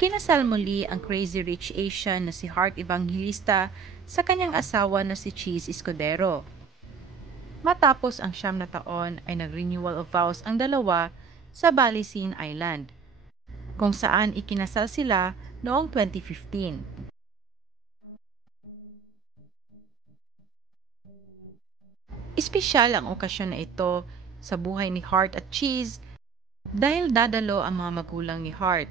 Kinasal muli ang Crazy Rich Asian na si Heart Evangelista sa kanyang asawa na si Cheese Escudero. Matapos ang 9 na taon ay nag-renewal of vows ang dalawa sa Balisin Island, kung saan ikinasal sila noong 2015. Espesyal ang okasyon na ito sa buhay ni Heart at Cheese dahil dadalo ang mga magulang ni Heart.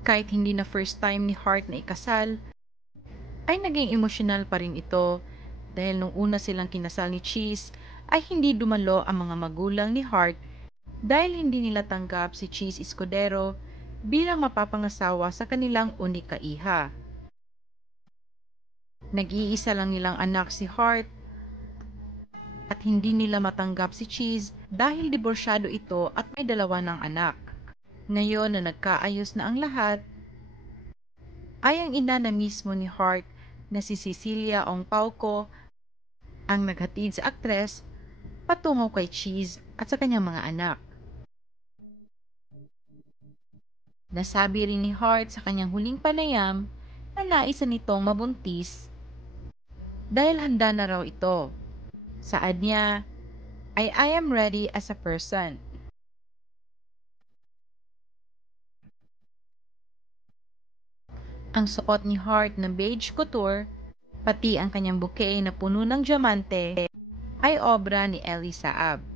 Kahit hindi na first time ni Heart na ikasal, ay naging emosyonal pa rin ito dahil nung una silang kinasal ni Cheese ay hindi dumalo ang mga magulang ni Heart dahil hindi nila tanggap si Cheese Escudero bilang mapapangasawa sa kanilang unika iha. Nag-iisa lang nilang anak si Heart at hindi nila matanggap si Cheese dahil diborsyado ito at may 2 ng anak. Ngayon na nagkaayos na ang lahat, ay ang ina na mismo ni Heart na si Cecilia Ong Pauco ang naghatid sa aktres patungo kay Cheese at sa kanyang mga anak. Nasabi rin ni Heart sa kanyang huling panayam na nais nitong mabuntis dahil handa na raw ito. Saad niya ay I am ready as a person. Ang suot ni Heart ng beige couture, pati ang kanyang bouquet na puno ng diamante, ay obra ni Elie Saab.